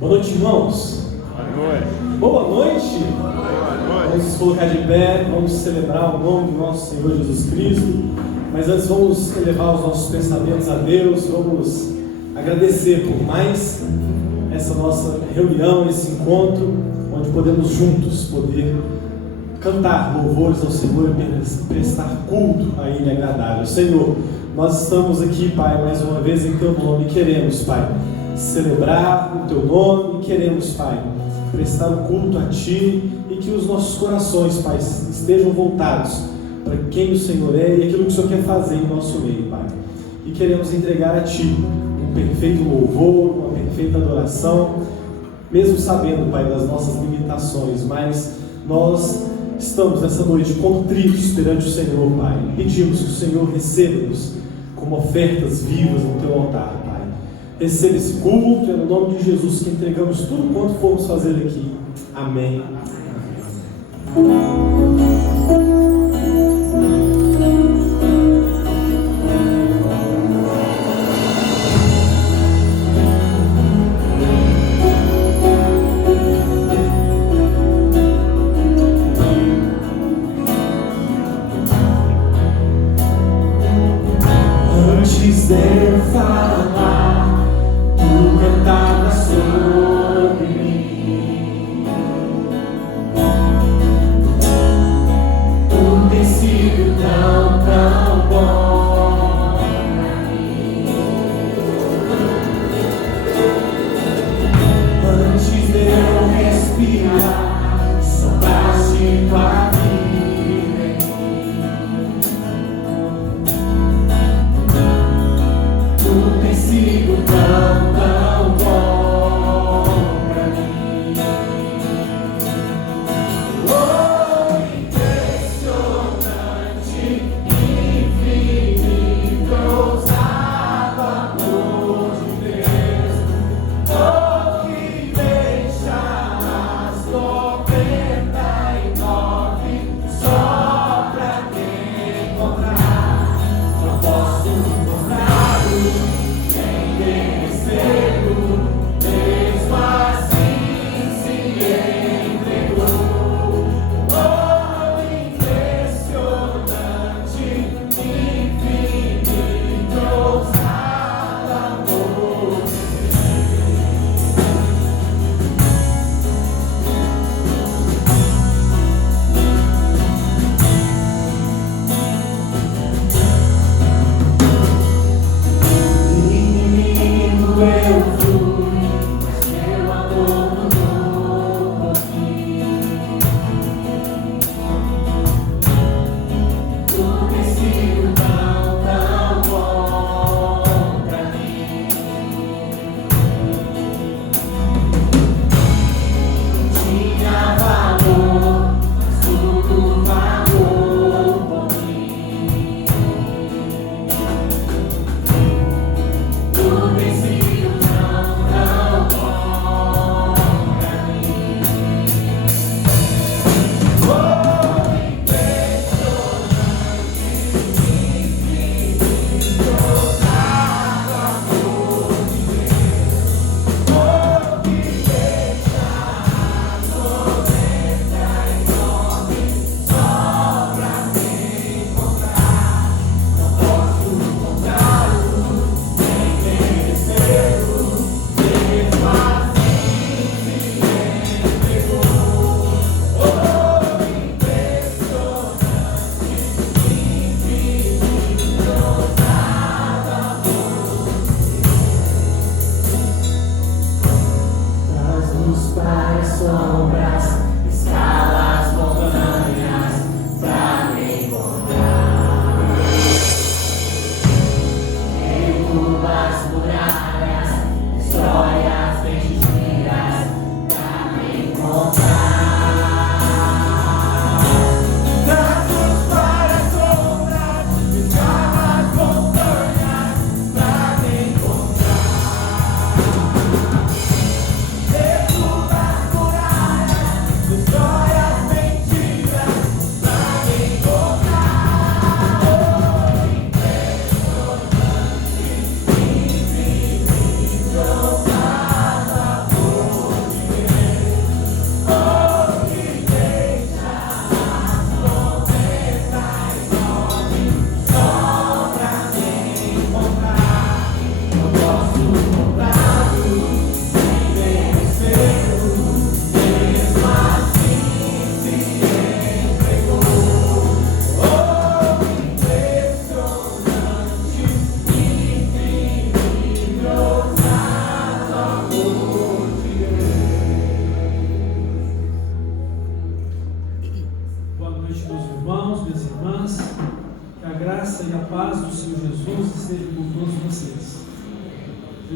Boa noite, irmãos. Boa noite. Boa noite. Boa noite. Vamos nos colocar de pé, vamos celebrar o nome do nosso Senhor Jesus Cristo. Mas antes vamos elevar os nossos pensamentos a Deus, vamos agradecer por mais essa nossa reunião, esse encontro, onde podemos juntos poder cantar louvores ao Senhor e prestar culto a Ele agradável. Senhor, nós estamos aqui, Pai, mais uma vez em Teu nome e queremos, Pai, celebrar o Teu nome e queremos, Pai, prestar um culto a Ti e que os nossos corações, Pai, estejam voltados para quem o Senhor é e aquilo que o Senhor quer fazer em nosso meio, Pai. E queremos entregar a Ti um perfeito louvor, uma perfeita adoração, mesmo sabendo, Pai, das nossas limitações, mas nós estamos nessa noite contritos perante o Senhor, Pai. Pedimos que o Senhor receba-nos como ofertas vivas no Teu altar, Pai. Receba esse culto, é no nome de Jesus que entregamos tudo quanto formos fazer aqui. Amém. Antes de eu falar, Tu cantava sobre mim.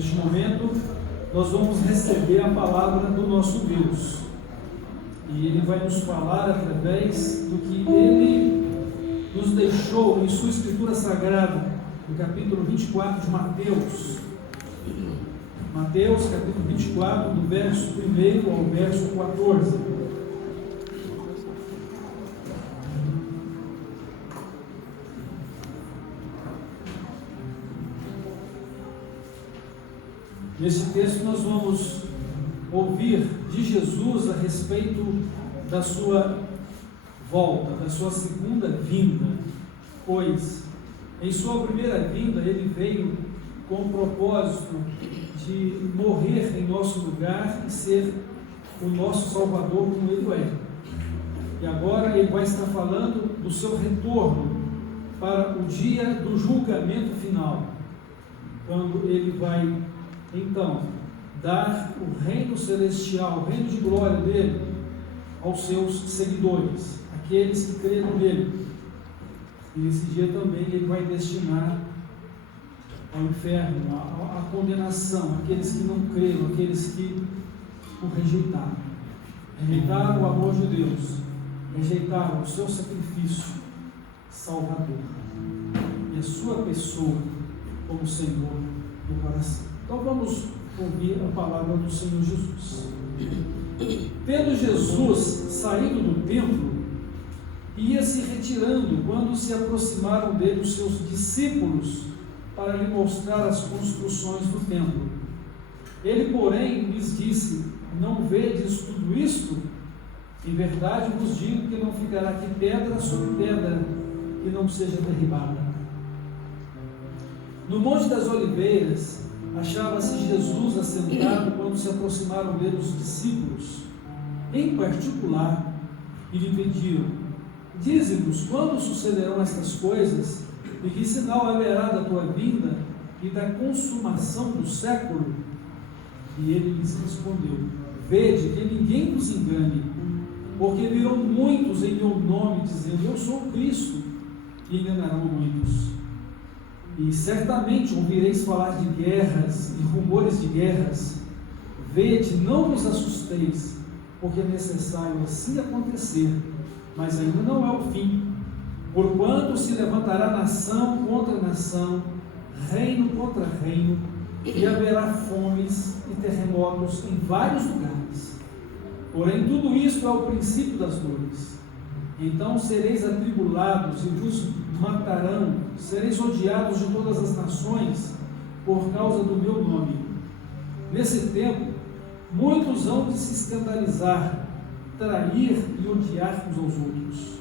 Neste momento, nós vamos receber a palavra do nosso Deus. E Ele vai nos falar através do que Ele nos deixou em sua Escritura Sagrada, no capítulo 24 de Mateus. Mateus, capítulo 24, do verso 1 ao verso 14. Nesse texto nós vamos ouvir de Jesus a respeito da sua volta, da sua segunda vinda, pois em sua primeira vinda ele veio com o propósito de morrer em nosso lugar e ser o nosso Salvador como ele é. E agora ele vai estar falando do seu retorno para o dia do julgamento final, quando ele vai então dar o reino celestial, o reino de glória dele aos seus seguidores, aqueles que creram nele. E nesse dia também ele vai destinar ao inferno, à condenação, aqueles que não creram, aqueles que o rejeitaram. Rejeitaram o amor de Deus, rejeitaram o seu sacrifício salvador e a sua pessoa como Senhor do coração. Então vamos ouvir a palavra do Senhor Jesus. Tendo Jesus saído do templo, ia se retirando quando se aproximaram dele os seus discípulos para lhe mostrar as construções do templo. Ele, porém, lhes disse: não vedes tudo isto? Em verdade vos digo que não ficará aqui pedra sobre pedra que não seja derribada. No Monte das Oliveiras achava-se Jesus assentado quando se aproximaram dele os discípulos, em particular, e lhe pediram: dize-nos quando sucederão estas coisas, e que sinal haverá da tua vinda e da consumação do século? E ele lhes respondeu: vede que ninguém vos engane, porque virão muitos em meu nome, dizendo: eu sou o Cristo, e enganarão muitos. E certamente ouvireis falar de guerras e rumores de guerras. Vede, não vos assusteis, porque é necessário assim acontecer, mas ainda não é o fim. Porquanto se levantará nação contra nação, reino contra reino, e haverá fomes e terremotos em vários lugares. Porém, tudo isto é o princípio das dores. Então sereis atribulados e vos matarão, sereis odiados de todas as nações por causa do meu nome. Nesse tempo, muitos hão de se escandalizar, trair e odiar uns aos outros.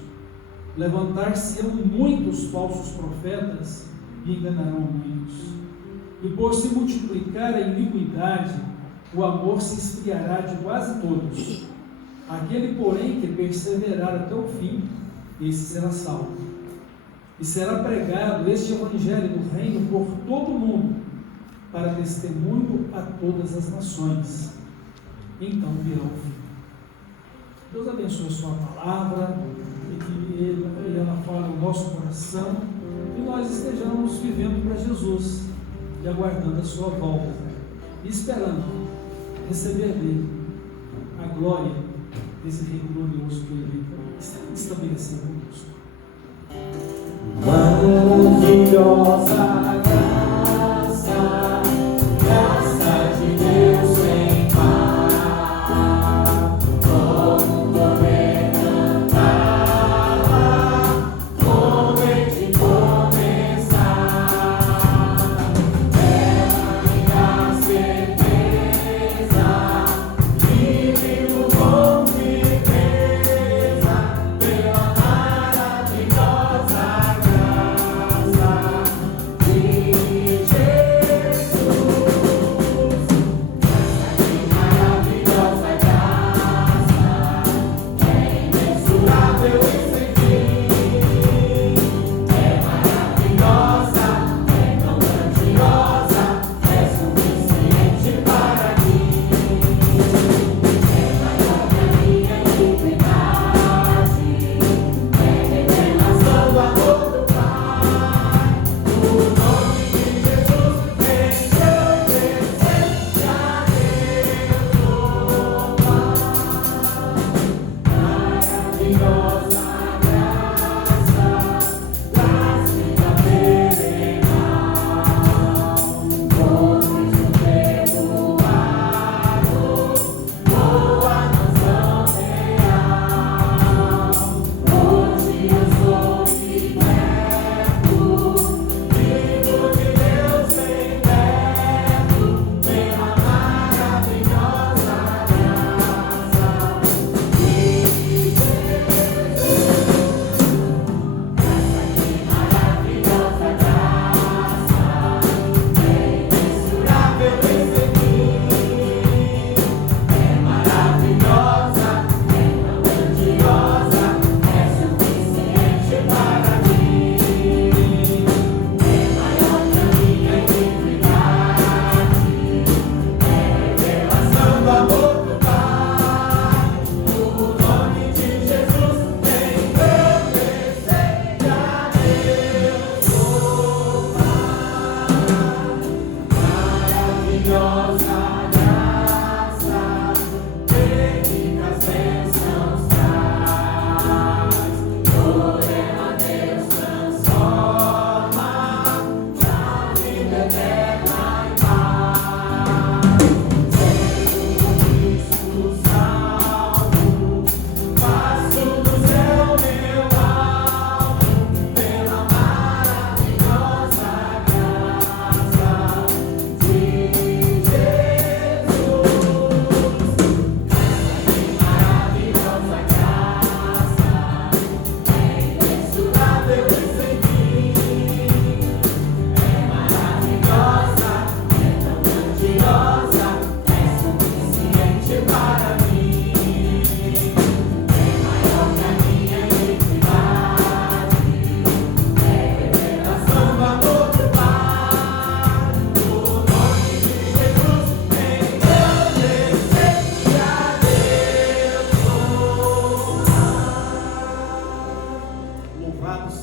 Levantar-se-ão muitos falsos profetas e enganarão muitos. E por se multiplicar a iniquidade, o amor se esfriará de quase todos. Aquele, porém, que perseverar até o fim, esse será salvo. E será pregado este evangelho do reino por todo o mundo, para testemunho a todas as nações. Então virá o fim. Deus abençoe a sua palavra, e que ela fale no nosso coração, e nós estejamos vivendo para Jesus, e aguardando a sua volta, e esperando receber dele a glória desse reino glorioso que ele estabeleceu conosco. Maravilhosa graça, graça de Deus sem par, como poder cantar, como é de começar, é a certeza, livre do bom firmeza, pela maravilhosa graça.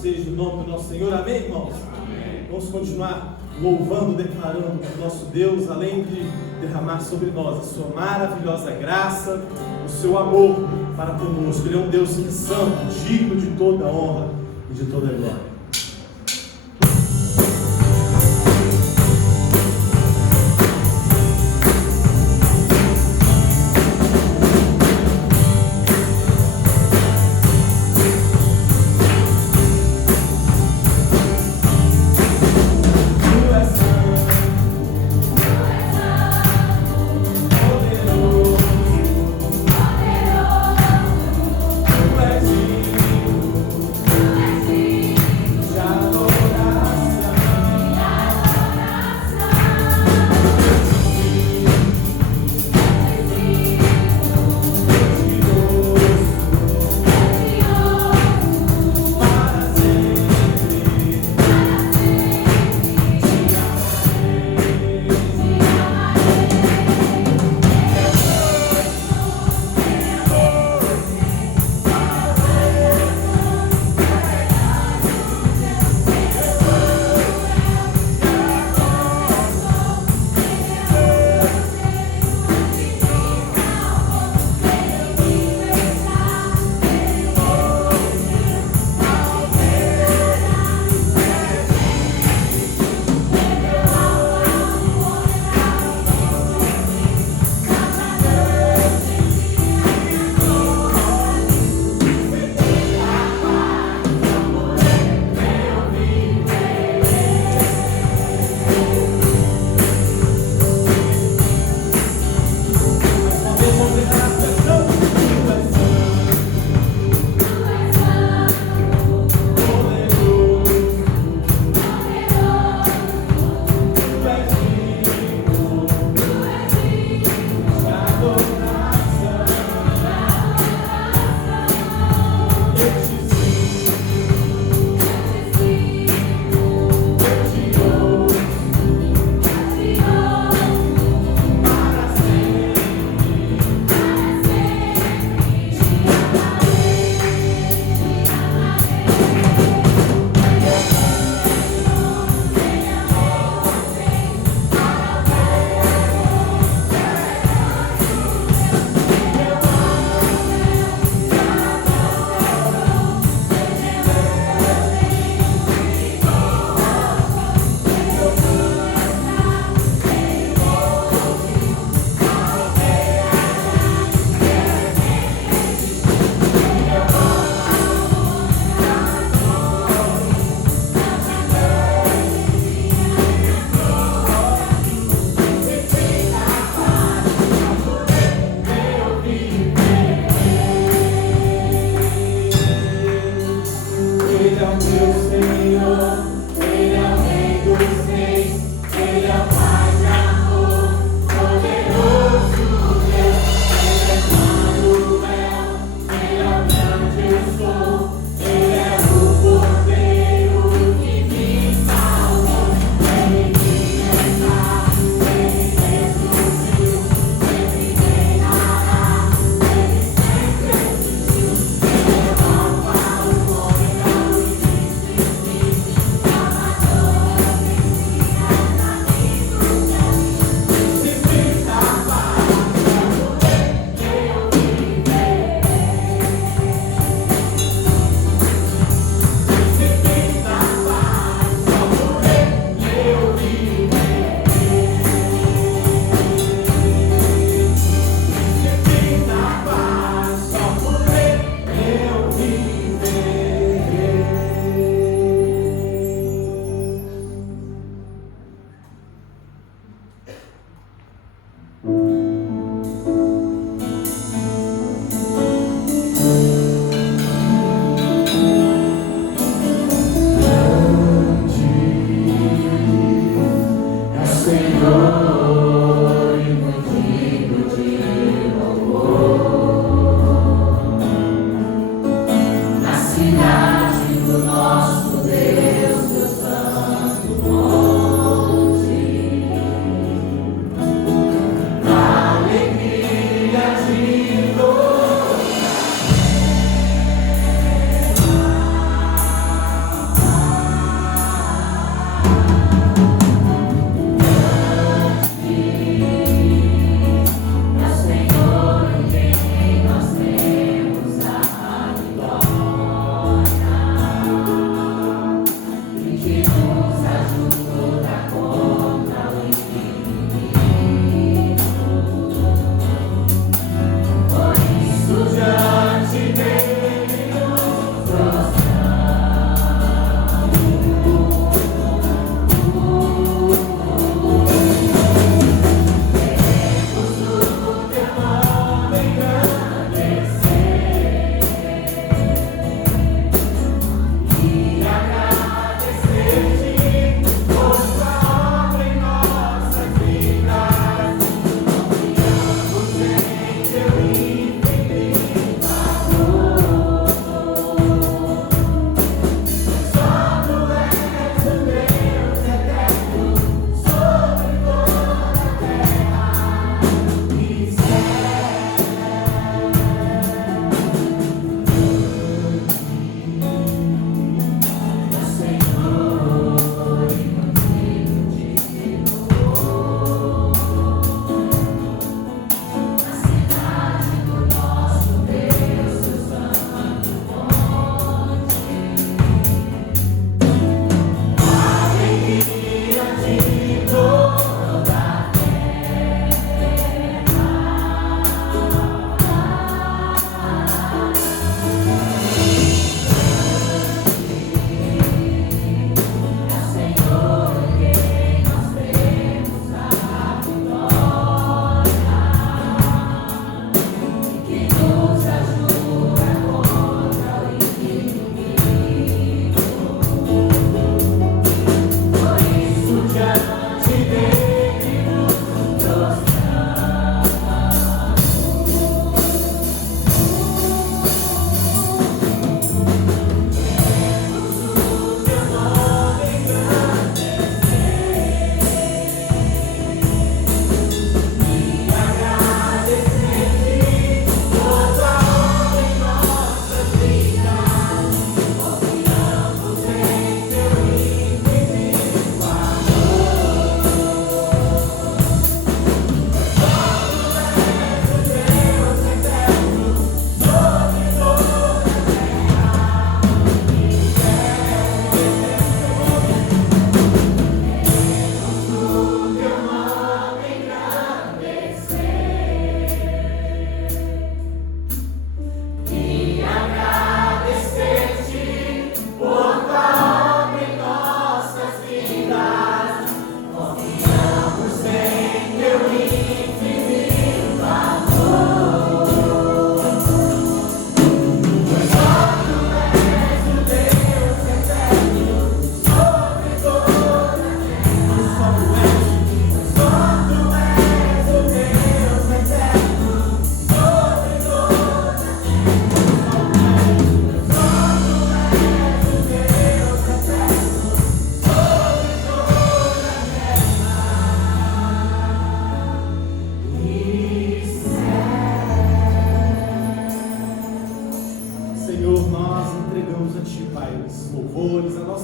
Seja o nome do nosso Senhor, amém, irmãos? Amém. Vamos continuar louvando, declarando que o nosso Deus, além de derramar sobre nós a sua maravilhosa graça, o seu amor para conosco, Ele é um Deus santo, digno de toda honra e de toda glória. Tu és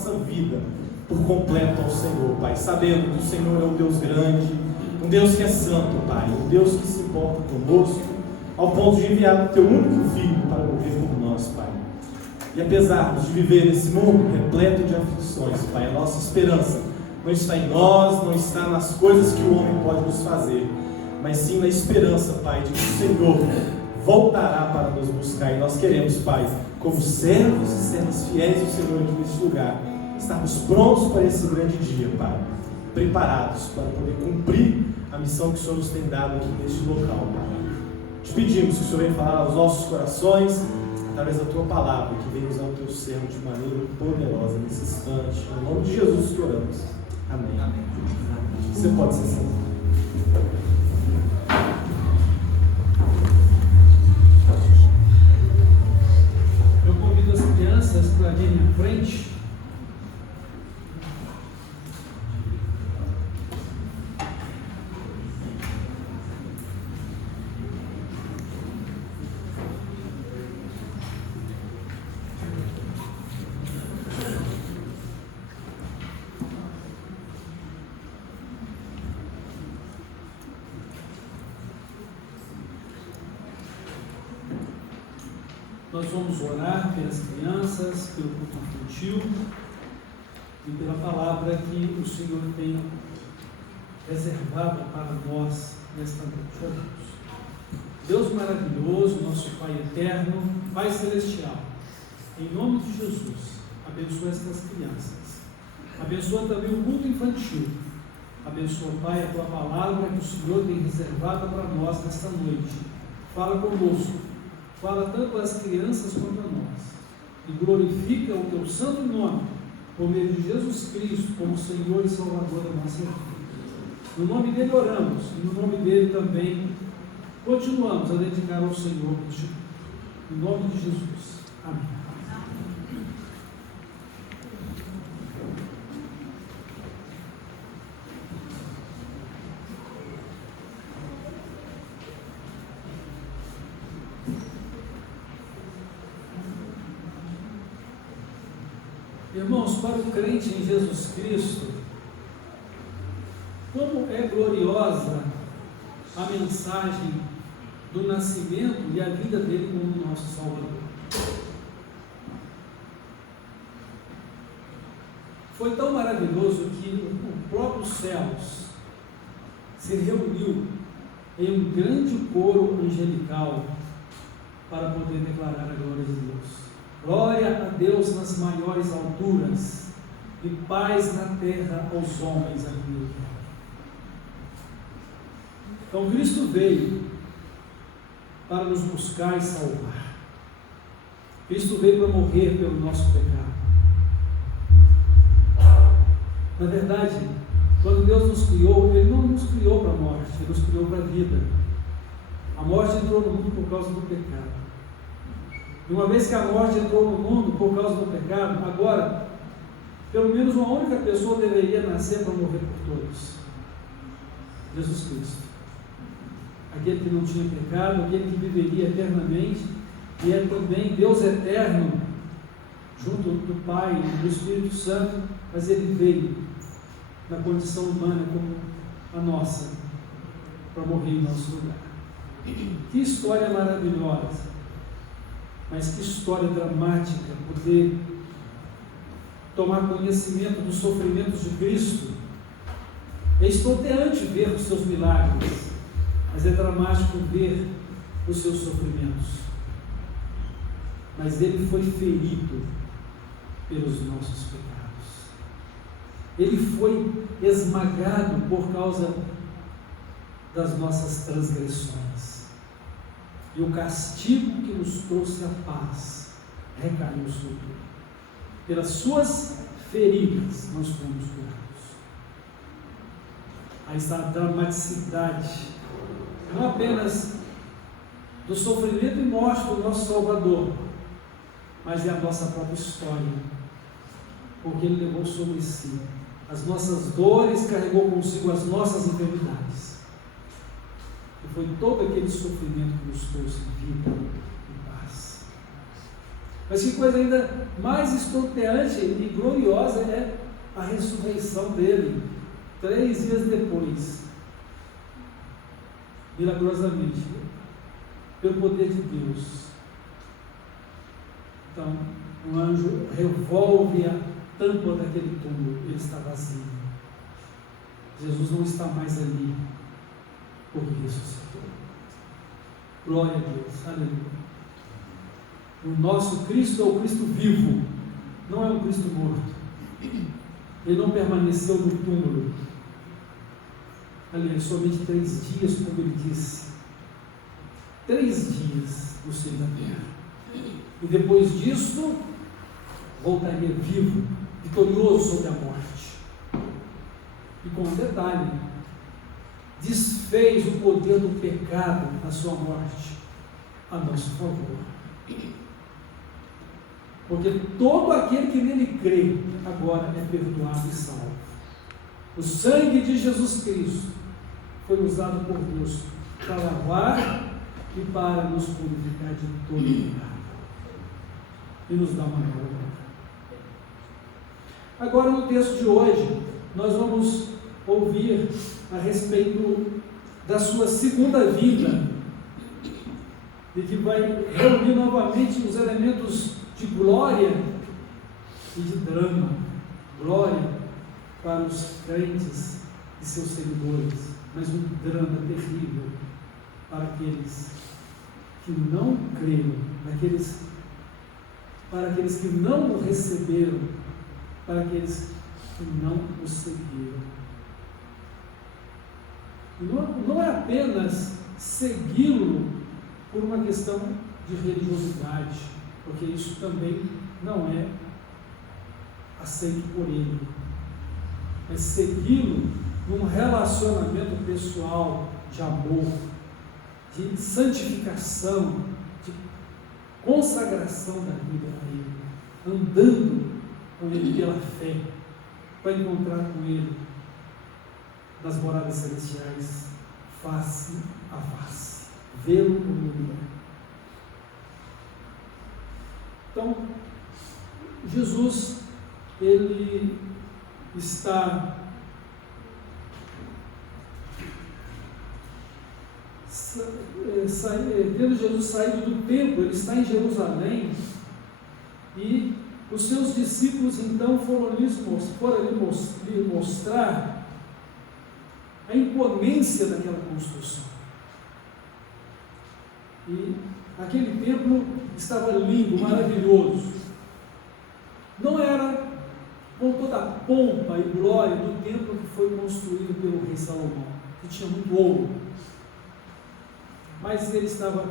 nossa vida por completo ao Senhor, Pai, sabendo que o Senhor é um Deus grande, um Deus que é santo, Pai, um Deus que se importa conosco, ao ponto de enviar o Teu único Filho para morrer por nós, Pai. E apesar de viver nesse mundo repleto de aflições, Pai, a nossa esperança não está em nós, não está nas coisas que o homem pode nos fazer, mas sim na esperança, Pai, de que o Senhor voltará para nos buscar. E nós queremos, Pai, como servos e servas fiéis do Senhor neste lugar, estarmos prontos para esse grande dia, Pai, preparados para poder cumprir a missão que o Senhor nos tem dado aqui neste local, Pai. Te pedimos que o Senhor venha falar aos nossos corações, através da Tua palavra, que venha usar o Teu servo de maneira poderosa nesse instante. No nome de Jesus que oramos. Amém. Amém. Você pode se sentar. Eu convido as crianças para virem à frente. Nós vamos orar pelas crianças, pelo culto infantil e pela palavra que o Senhor tem reservado para nós nesta noite. Oremos. Deus maravilhoso, nosso Pai eterno, Pai celestial, em nome de Jesus, abençoa estas crianças. Abençoa também o culto infantil. Abençoa, Pai, a Tua palavra que o Senhor tem reservado para nós nesta noite. Fala conosco. Fala tanto às crianças quanto a nós, e glorifica o Teu santo nome, por meio de Jesus Cristo, como Senhor e Salvador da nossa vida. No nome dEle oramos, e no nome dEle também continuamos a dedicar ao Senhor este culto. Em nome de Jesus. Amém. Irmãos, para o crente em Jesus Cristo, como é gloriosa a mensagem do nascimento e a vida dele como nosso Salvador. Foi tão maravilhoso que o próprio céus se reuniu em um grande coro angelical para poder declarar a glória de Deus. Glória a Deus nas maiores alturas e paz na terra aos homens aqui no terra. Então Cristo veio para nos buscar e salvar. Cristo veio para morrer pelo nosso pecado. Na verdade, quando Deus nos criou, Ele não nos criou para a morte, Ele nos criou para a vida. A morte entrou no mundo por causa do pecado. E uma vez que a morte entrou no mundo por causa do pecado, agora, pelo menos uma única pessoa deveria nascer para morrer por todos: Jesus Cristo. Aquele que não tinha pecado, aquele que viveria eternamente, e é também Deus eterno, junto do Pai e do Espírito Santo, mas Ele veio na condição humana como a nossa, para morrer em nosso lugar. Que história maravilhosa! Mas que história dramática poder tomar conhecimento dos sofrimentos de Cristo. É estonteante ver os seus milagres, mas é dramático ver os seus sofrimentos. Mas Ele foi ferido pelos nossos pecados. Ele foi esmagado por causa das nossas transgressões. E o castigo que nos trouxe a paz recaiu sobre ele. Pelas suas feridas nós fomos curados. Aí está a dramaticidade, não apenas do sofrimento e morte do nosso Salvador, mas é a nossa própria história, porque Ele levou sobre si as nossas dores, carregou consigo as nossas enfermidades. E foi todo aquele sofrimento que nos trouxe vida e paz. Mas que coisa ainda mais estonteante e gloriosa é a ressurreição dele, 3 dias depois, milagrosamente, pelo poder de Deus. Então, um anjo revolve a tampa daquele túmulo, ele está vazio. Jesus não está mais ali, porque ressuscitou. Glória a Deus, aleluia. O nosso Cristo é o Cristo vivo, não é um Cristo morto. Ele não permaneceu no túmulo. Aliás, somente 3 dias, como ele disse. 3 dias no seio da terra. E depois disso, voltaria vivo, vitorioso sobre a morte. E com um detalhe, desfez o poder do pecado na sua morte a nosso favor. Porque todo aquele que nele crê, agora é perdoado e salvo. O sangue de Jesus Cristo foi usado por Deus para lavar e para nos purificar de todo pecado e nos dar uma nova vida. Agora, no texto de hoje, nós vamos ouvir a respeito da sua segunda vida, e que vai reunir novamente os elementos de glória e de drama. Glória para os crentes e seus seguidores, mas um drama terrível para aqueles que não creram, para aqueles que não o receberam, para aqueles que não o seguiram. Não é apenas segui-lo por uma questão de religiosidade, porque isso também não é aceito por ele, mas segui-lo num relacionamento pessoal, de amor, de santificação, de consagração da vida a ele, andando com ele pela fé, para encontrar com ele nas moradas celestiais, face a face, vê-lo como ele é. Então, Jesus, ele está tendo Jesus saído do templo, ele está em Jerusalém, e os seus discípulos então foram lhe mostrar a imponência daquela construção. E aquele templo estava lindo, maravilhoso. Não era com toda a pompa e glória do templo que foi construído pelo rei Salomão, que tinha muito ouro, mas ele estava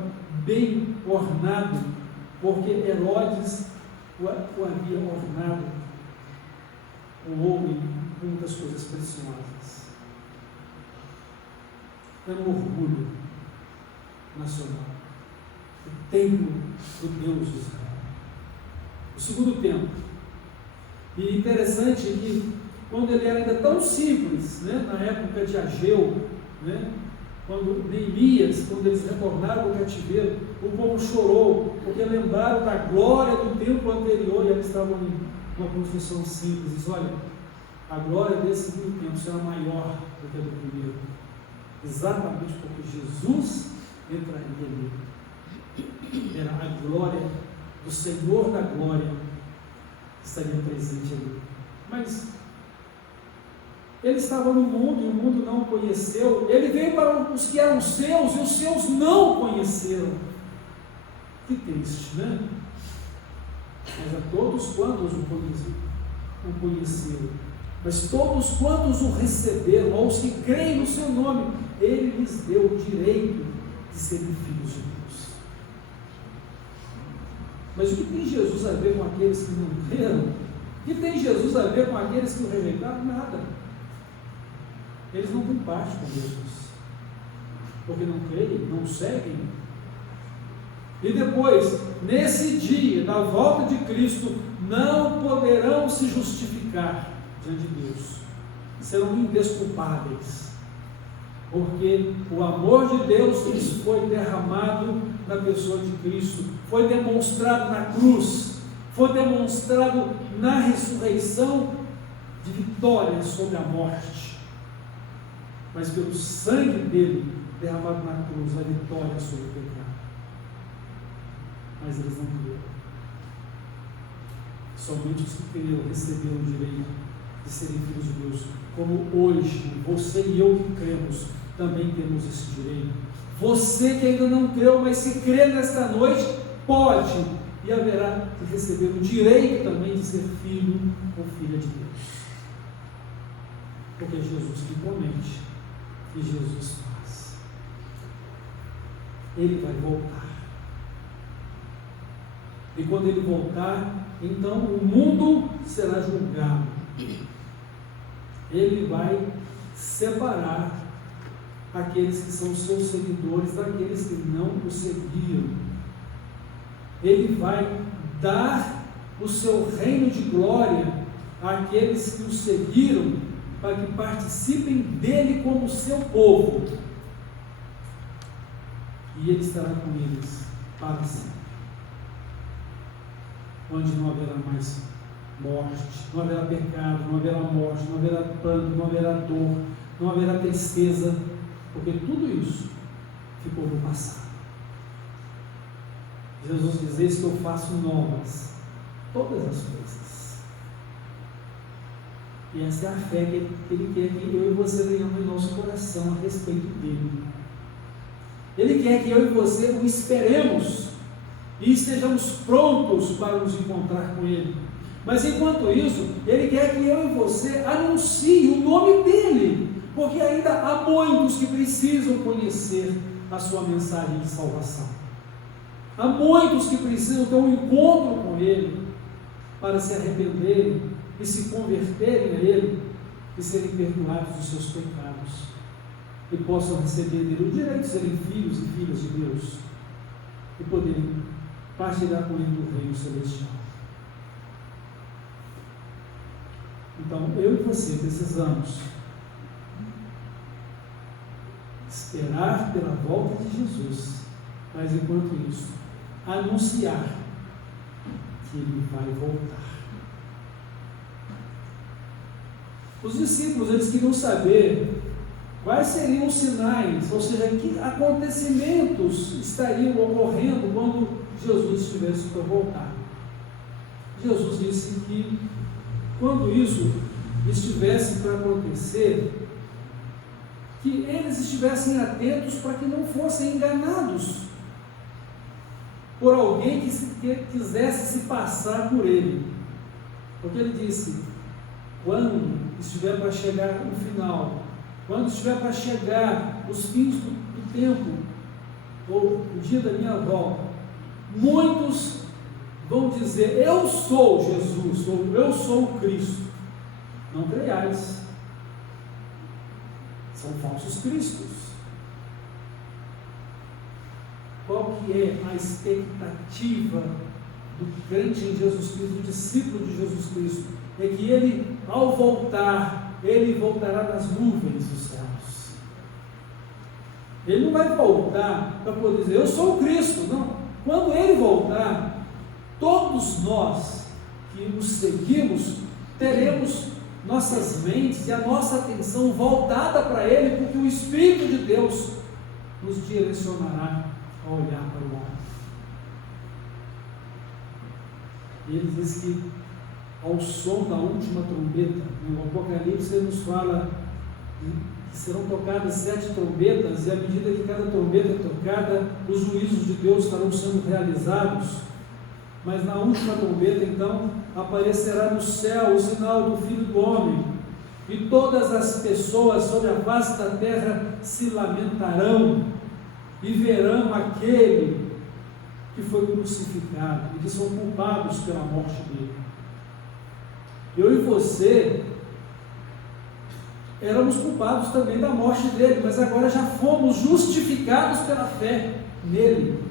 bem ornado, porque Herodes o havia ornado com ouro e com muitas coisas preciosas. Era um orgulho nacional, o templo do Deus de Israel. O segundo templo. E interessante que, quando ele era ainda tão simples, na época de Ageu, quando Neemias, quando eles retornaram do cativeiro, o povo chorou, porque lembraram da glória do tempo anterior, e eles estavam em uma construção simples. Diz: olha, a glória desse segundo templo será maior do que a do primeiro, exatamente porque Jesus entraria nele. Era a glória do Senhor da glória que estaria presente ali. Mas ele estava no mundo e o mundo não o conheceu. Ele veio para os que eram seus e os seus não o conheceram. Que triste, né? Mas a todos quantos o conheceram, mas todos quantos o receberam, ou os que creem no seu nome, ele lhes deu o direito de serem filhos de Deus. Mas o que tem Jesus a ver com aqueles que não creram? O que tem Jesus a ver com aqueles que o rejeitaram? Nada. Eles não têm parte com Jesus, porque não creem, não seguem. E depois, nesse dia da volta de Cristo, não poderão se justificar diante de Deus, serão indesculpáveis, porque o amor de Deus nos foi derramado na pessoa de Cristo, foi demonstrado na cruz, foi demonstrado na ressurreição de vitória sobre a morte, mas pelo sangue dele derramado na cruz, a vitória sobre o pecado. Mas eles não creram. Somente os que creram receberam o direito de serem filhos de Deus, como hoje você e eu que cremos também temos esse direito. Você que ainda não creu, mas se crê nesta noite, pode e haverá de receber o direito também de ser filho ou filha de Deus, porque é Jesus que promete e Jesus faz. Ele vai voltar, e quando ele voltar, então o mundo será julgado. Ele vai separar aqueles que são seus seguidores daqueles que não o seguiam. Ele vai dar o seu reino de glória àqueles que o seguiram, para que participem dele como seu povo. E ele estará com eles para sempre, onde não haverá mais morte, não haverá pecado, não haverá morte, não haverá pranto, não haverá dor, não haverá tristeza, porque tudo isso ficou no passado. Jesus diz: eis que eu faço novas todas as coisas. E essa é a fé que ele quer que eu e você tenhamos em nosso coração a respeito dele. Ele quer que eu e você o esperemos e estejamos prontos para nos encontrar com ele. Mas enquanto isso, ele quer que eu e você anuncie o nome dele, porque ainda há muitos que precisam conhecer a sua mensagem de salvação. Há muitos que precisam ter um encontro com ele para se arrependerem e se converterem a ele e serem perdoados dos seus pecados e possam receber dele o direito de serem filhos e filhas de Deus e poderem partilhar com ele do reino celestial. Então, eu e você precisamos esperar pela volta de Jesus, mas enquanto isso, anunciar que ele vai voltar. Os discípulos, eles queriam saber quais seriam os sinais, ou seja, que acontecimentos estariam ocorrendo quando Jesus estivesse para voltar. Jesus disse que quando isso estivesse para acontecer, que eles estivessem atentos para que não fossem enganados por alguém que quisesse se passar por ele. Porque ele disse: quando estiver para chegar o final, quando estiver para chegar os fins do tempo, ou o dia da minha volta, muitos vão dizer: eu sou Jesus, ou eu sou o Cristo. Não creiais. São falsos cristos. Qual que é a expectativa do crente em Jesus Cristo, do discípulo de Jesus Cristo? É que ele, ao voltar, ele voltará nas nuvens dos céus. Ele não vai voltar para poder dizer: eu sou o Cristo. Não. Quando ele voltar, todos nós que o seguimos teremos nossas mentes e a nossa atenção voltada para ele, porque o Espírito de Deus nos direcionará a olhar para o alto. Ele diz que ao som da última trombeta, no Apocalipse ele nos fala que serão tocadas 7 trombetas, e à medida que cada trombeta é tocada, os juízos de Deus estarão sendo realizados. Mas na última trombeta, então, aparecerá no céu o sinal do Filho do Homem, e todas as pessoas sobre a face da terra se lamentarão e verão aquele que foi crucificado e que são culpados pela morte dele. Eu e você éramos culpados também da morte dele, mas agora já fomos justificados pela fé nele.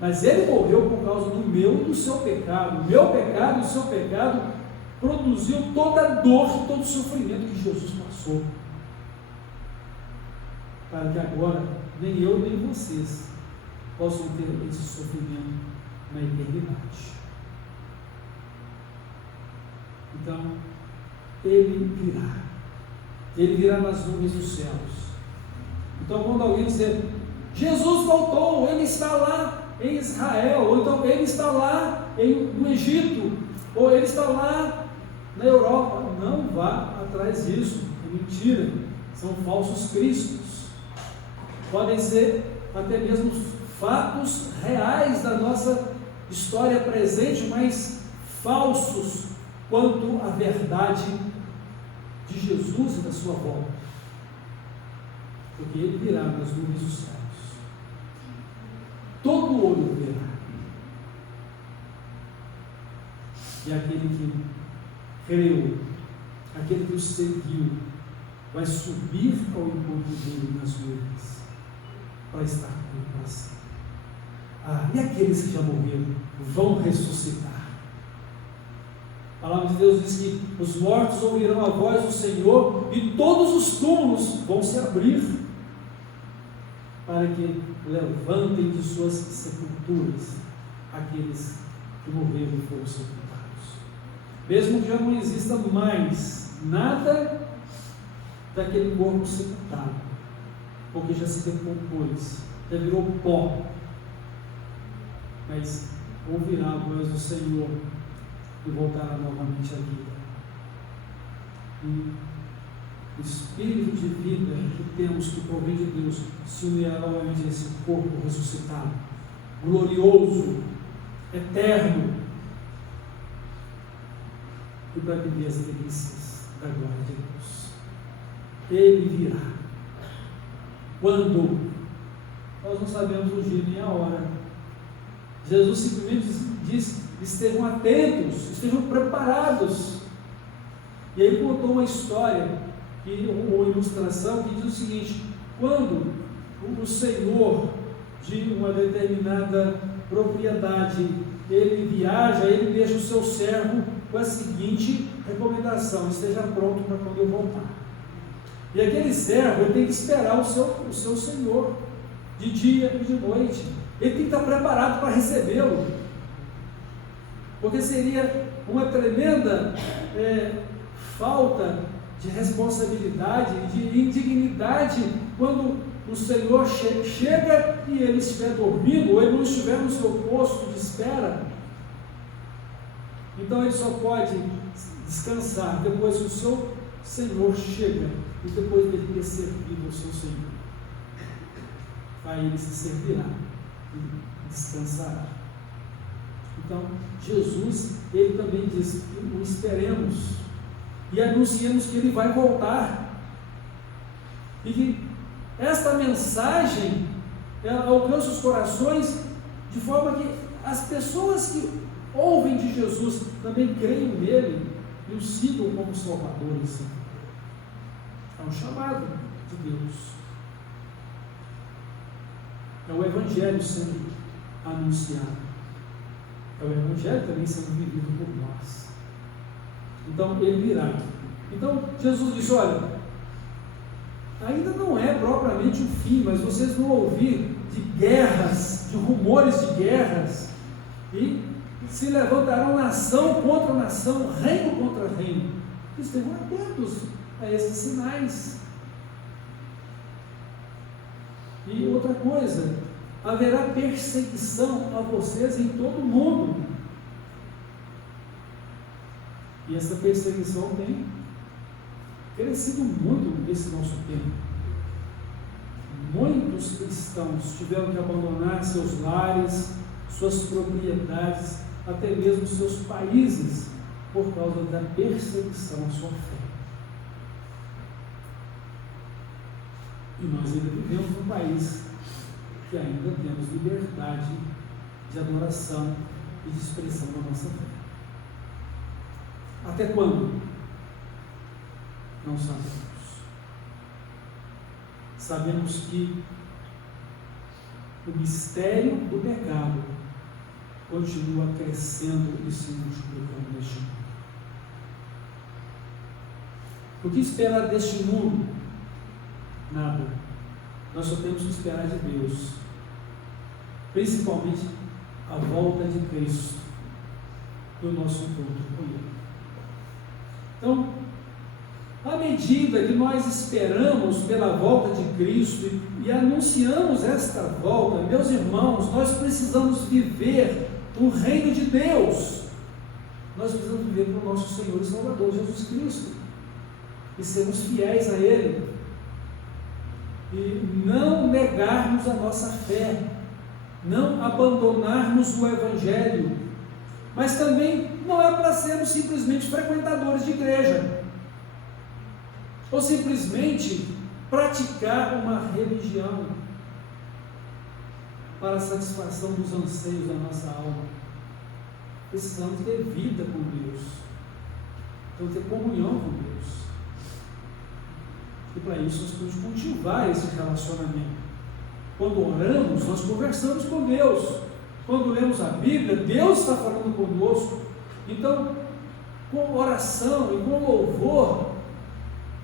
Mas ele morreu por causa do meu e do seu pecado. O meu pecado e o seu pecado produziu toda a dor e todo o sofrimento que Jesus passou. para que agora nem eu nem vocês possam ter esse sofrimento na eternidade. Então, Ele virá nas nuvens dos céus. Então, quando alguém dizer, Jesus voltou, Ele está lá em Israel, ou então Ele está lá no Egito, ou Ele está lá na Europa, não vá atrás disso, é mentira, são falsos cristos. Podem ser até mesmo fatos reais da nossa história presente, mas falsos quanto à verdade de Jesus e da sua volta, porque Ele virá nas nuvens dos céus, todo olho verá, e aquele que creu, aquele que o seguiu, vai subir ao encontro dele nas nuvens, para estar com ele para sempre. E aqueles que já morreram vão ressuscitar. A palavra de Deus diz que os mortos ouvirão a voz do Senhor e todos os túmulos vão se abrir para que levantem de suas sepulturas aqueles que morreram e foram sepultados. Mesmo que já não exista mais nada daquele corpo sepultado, porque já se decompôs, já virou pó, mas ouvirá a voz do Senhor e voltará novamente à vida. E o espírito de vida que temos, que provém de Deus, se unirá novamente a esse corpo ressuscitado, glorioso, eterno, e para viver as delícias da glória de Deus. Ele virá. Quando? Nós não sabemos o dia nem a hora. Jesus simplesmente diz: estejam atentos, estejam preparados. E aí contou uma história, uma ilustração que diz o seguinte: quando o senhor de uma determinada propriedade, ele viaja, ele deixa o seu servo com a seguinte recomendação: esteja pronto para quando eu voltar. E aquele servo, ele tem que esperar o seu senhor, de dia e de noite. Ele tem que estar preparado para recebê-lo, porque seria uma tremenda falta de responsabilidade, de indignidade, quando o Senhor chega e ele estiver dormindo, ou ele não estiver no seu posto de espera. Então ele só pode descansar depois que o seu Senhor chega e depois dele ter servido ao seu Senhor. Aí ele se servirá e descansará. Então, Jesus, ele também diz: o esperemos e anunciemos que ele vai voltar, e que esta mensagem ela alcança os corações de forma que as pessoas que ouvem de Jesus também creiam nele e o sigam como Salvador e Senhor. É um chamado de Deus. É o Evangelho sendo anunciado. É o Evangelho também sendo vivido por nós. Então, ele virá. Então, Jesus disse: olha, ainda não é propriamente o fim, mas vocês vão ouvir de guerras, de rumores de guerras, e se levantarão nação contra nação, reino contra reino. Estejam atentos a esses sinais. E outra coisa, haverá perseguição a vocês em todo o mundo. E essa perseguição tem crescido muito nesse nosso tempo. Muitos cristãos tiveram que abandonar seus lares, suas propriedades, até mesmo seus países, por causa da perseguição à sua fé. E nós ainda vivemos num país que ainda temos liberdade de adoração e de expressão da nossa fé. Até quando? Não sabemos. Sabemos que o mistério do pecado continua crescendo e se multiplicando neste mundo. O que esperar deste mundo? Nada. Nós só temos que esperar de Deus, principalmente a volta de Cristo e o nosso encontro com Ele. Então, à medida que nós esperamos pela volta de Cristo e anunciamos esta volta, meus irmãos, nós precisamos viver o reino de Deus. Nós precisamos viver para o nosso Senhor e Salvador Jesus Cristo e sermos fiéis a Ele e não negarmos a nossa fé, não abandonarmos o Evangelho, mas também não é para sermos simplesmente frequentadores de igreja ou simplesmente praticar uma religião para a satisfação dos anseios da nossa alma. Precisamos ter vida com Deus, então ter comunhão com Deus, e para isso nós temos que cultivar esse relacionamento. Quando oramos, nós conversamos com Deus. Quando lemos a Bíblia, Deus está falando conosco. Então, com oração e com louvor,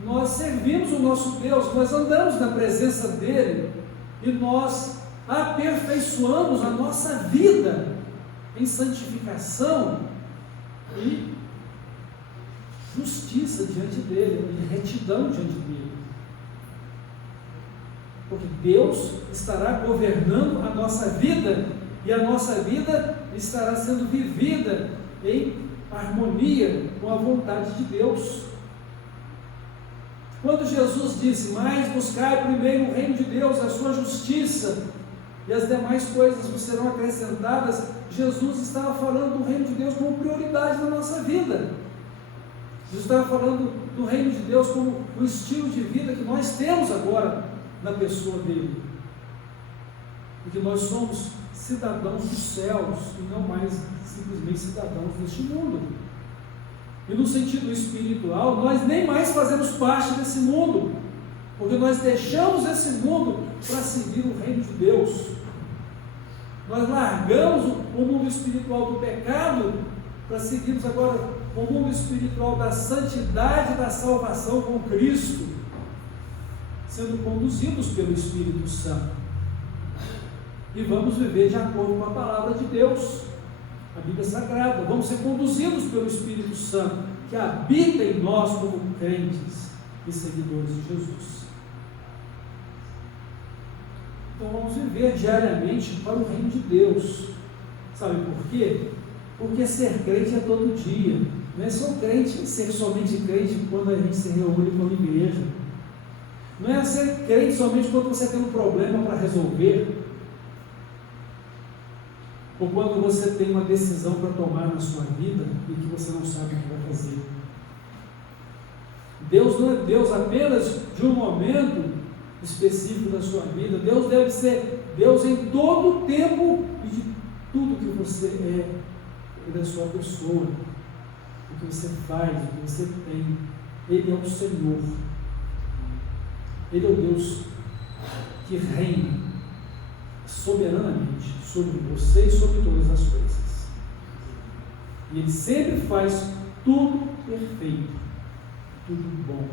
nós servimos o nosso Deus, nós andamos na presença dEle e nós aperfeiçoamos a nossa vida em santificação e justiça diante dEle, e retidão diante dEle. Porque Deus estará governando a nossa vida e a nossa vida estará sendo vivida em harmonia com a vontade de Deus. Quando Jesus disse: mas buscai primeiro o reino de Deus, a sua justiça, e as demais coisas vos serão acrescentadas, Jesus estava falando do reino de Deus como prioridade na nossa vida. Jesus estava falando do reino de Deus como o estilo de vida que nós temos agora na pessoa dele, porque nós somos cidadãos dos céus e não mais simplesmente cidadãos deste mundo. E no sentido espiritual, nós nem mais fazemos parte desse mundo, porque nós deixamos esse mundo para seguir o reino de Deus. Nós largamos o mundo espiritual do pecado para seguirmos agora o mundo espiritual da santidade e da salvação com Cristo, sendo conduzidos pelo Espírito Santo. E vamos viver de acordo com a palavra de Deus, a Bíblia Sagrada. Vamos ser conduzidos pelo Espírito Santo, que habita em nós como crentes e seguidores de Jesus. Então vamos viver diariamente para o reino de Deus. Sabe por quê? Porque ser crente é todo dia. Não é só crente, ser somente crente quando a gente se reúne como igreja. Não é ser crente somente quando você tem um problema para resolver, ou quando você tem uma decisão para tomar na sua vida e que você não sabe o que vai fazer. Deus não é Deus apenas de um momento específico da sua vida. Deus deve ser Deus em todo o tempo e de tudo que você é e da sua pessoa, o que você faz, o que você tem. Ele é o Senhor. Ele é o Deus que reina soberanamente sobre você e sobre todas as coisas. E Ele sempre faz tudo perfeito, tudo bom.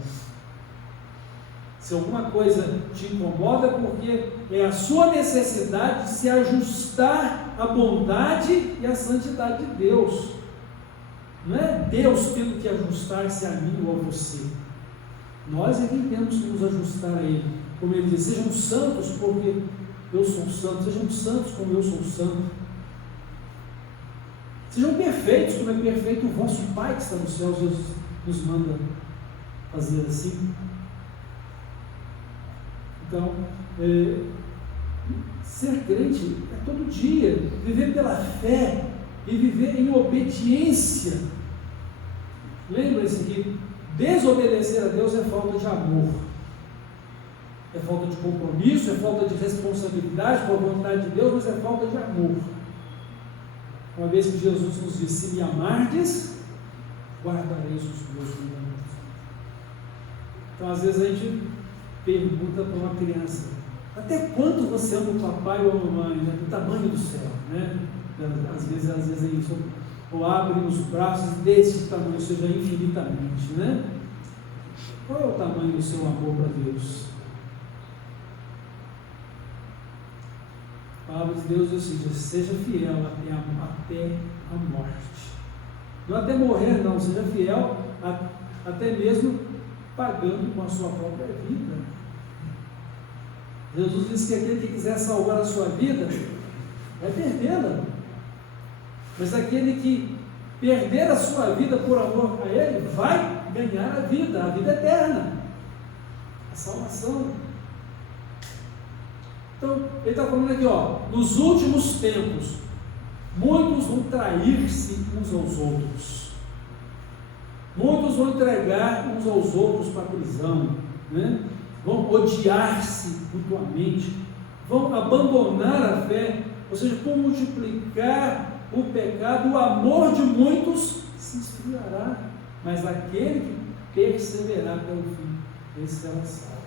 Se alguma coisa te incomoda, é porque é a sua necessidade de se ajustar à bondade e à santidade de Deus. Não é Deus tendo que ajustar-se a mim ou a você. Nós é quem temos que nos ajustar a Ele. Como Ele diz: sejam santos porque eu sou santo. Sejam santos como eu sou santo. Sejam perfeitos como é perfeito o vosso Pai que está no céu. Jesus nos manda fazer assim. Então, ser crente é todo dia, viver pela fé e viver em obediência. Lembre-se que desobedecer a Deus é falta de amor, é falta de compromisso, é falta de responsabilidade com a vontade de Deus, mas é falta de amor. Uma vez que Jesus nos disse: se me amardes, guardareis os meus mandamentos. Então, às vezes a gente pergunta para uma criança: até quanto você ama o papai ou a mamãe? Né? Do tamanho do céu, né? Às vezes é isso. Ou abre os braços desse tamanho, seja infinitamente, né? Qual é o tamanho do seu amor para Deus? A palavra de Deus diz assim: seja fiel até a morte. Não até morrer, não, seja fiel até mesmo pagando com a sua própria vida. Jesus disse que aquele que quiser salvar a sua vida vai perdê-la, mas aquele que perder a sua vida por amor a Ele vai ganhar a vida eterna, a salvação. Então, ele está falando aqui, nos últimos tempos, muitos vão trair-se uns aos outros, muitos vão entregar uns aos outros para a prisão, né? Vão odiar-se mutuamente, vão abandonar a fé, ou seja, por multiplicar o pecado, o amor de muitos se esfriará, mas aquele que perseverar até o fim, esse será salvo.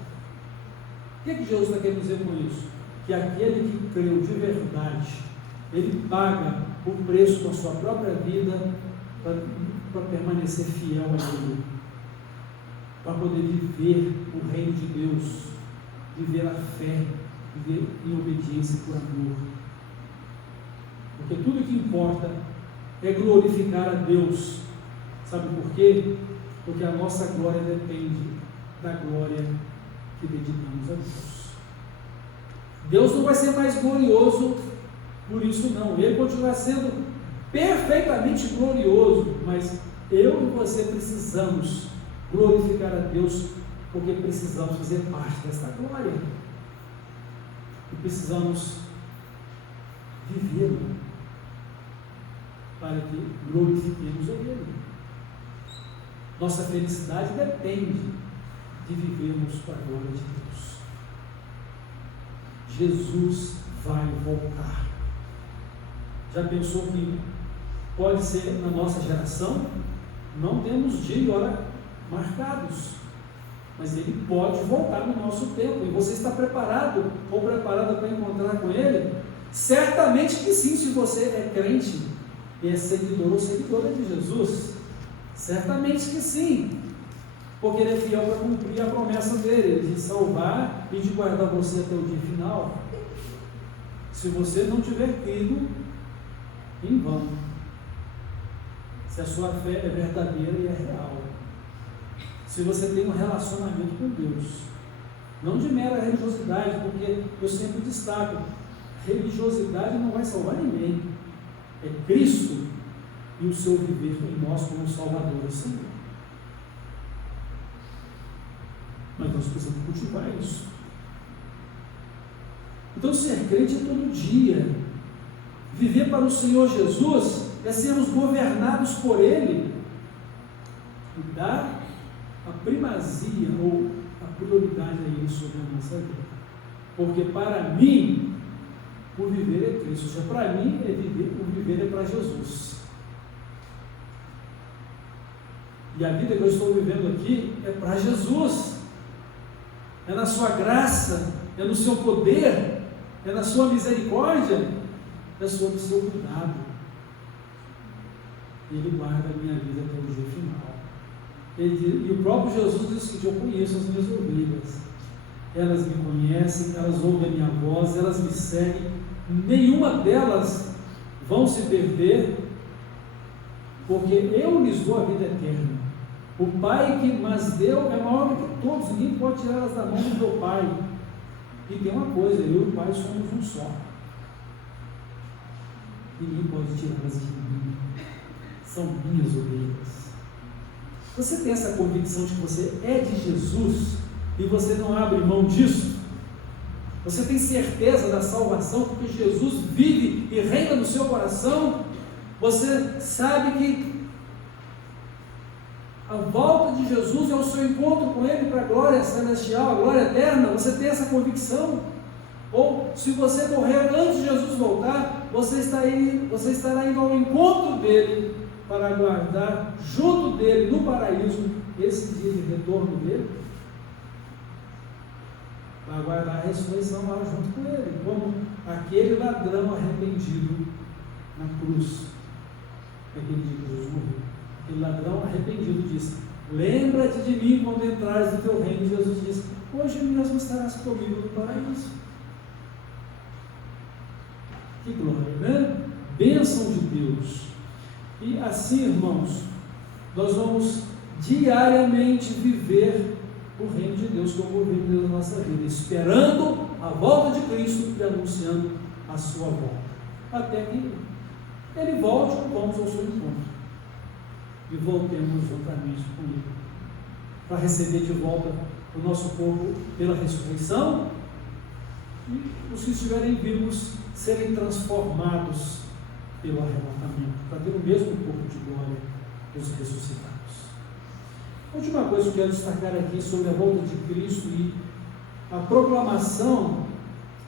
O que Jesus está querendo dizer com isso? Que aquele que creu de verdade, ele paga o preço com a sua própria vida para permanecer fiel a Ele, para poder viver o reino de Deus, viver a fé, viver em obediência por amor. Porque tudo que importa é glorificar a Deus. Sabe por quê? Porque a nossa glória depende da glória que dedicamos a Deus. Deus não vai ser mais glorioso por isso, não. Ele continua sendo perfeitamente glorioso, mas eu e você precisamos glorificar a Deus, porque precisamos fazer parte desta glória e precisamos vivê-lo para que glorifiquemos a Ele. Nossa felicidade depende de vivermos para a glória de Deus. Jesus vai voltar. Já pensou que pode ser na nossa geração? Não temos dia e hora marcados, mas Ele pode voltar no nosso tempo. E você está preparado ou preparada para encontrar com Ele? Certamente que sim, se você é crente e é seguidor ou seguidora de Jesus. Certamente que sim, porque Ele é fiel para cumprir a promessa dele, de salvar e de guardar você até o dia final. Se você não tiver crido, em vão. Se a sua fé é verdadeira e é real. Se você tem um relacionamento com Deus, não de mera religiosidade, porque eu sempre destaco, religiosidade não vai salvar ninguém. É Cristo e o seu viver em nós como Salvador e Senhor. Mas nós precisamos cultivar isso. Então, ser crente é todo dia. Viver para o Senhor Jesus é sermos governados por Ele e dar a primazia ou a prioridade a Ele sobre a nossa vida. Porque para mim, o viver é Cristo. Já para mim, o viver é para Jesus. E a vida que eu estou vivendo aqui é para Jesus. É na sua graça, é no seu poder, é na sua misericórdia, é sob o seu cuidado. E Ele guarda a minha vida até o dia final. E o próprio Jesus disse que eu conheço as minhas ovelhas. Elas me conhecem, elas ouvem a minha voz, elas me seguem. Nenhuma delas vão se perder, porque eu lhes dou a vida eterna. O Pai que mas deu é maior do que todos, ninguém pode tirar elas da mão do meu Pai. E tem uma coisa, eu e o Pai somos um só. Ninguém pode tirá-las de mim. São minhas ovelhas. Você tem essa convicção de que você é de Jesus e você não abre mão disso? Você tem certeza da salvação porque Jesus vive e reina no seu coração? Você sabe que a volta de Jesus é o seu encontro com Ele para a glória celestial, a glória eterna? Você tem essa convicção? Ou se você morrer antes de Jesus voltar, você estará indo ao encontro dele para aguardar junto dele no paraíso esse dia de retorno dele? Para aguardar a ressurreição lá junto com ele, como aquele ladrão arrependido na cruz, aquele dia que Jesus morreu. Aquele ladrão arrependido disse: lembra-te de mim quando entrares no teu reino. Jesus disse: hoje mesmo estarás comigo no paraíso. Que glória, né? Bênção de Deus. E assim, irmãos, nós vamos diariamente viver o reino de Deus como o reino de Deus na nossa vida, esperando a volta de Cristo e anunciando a sua volta, até que Ele volte ou vamos ao seu encontro e voltemos juntamente com Ele, para receber de volta o nosso corpo pela ressurreição e os que estiverem vivos serem transformados pelo arrebatamento, para ter o mesmo corpo de glória dos ressuscitados. A última coisa que eu quero destacar aqui sobre a volta de Cristo e a proclamação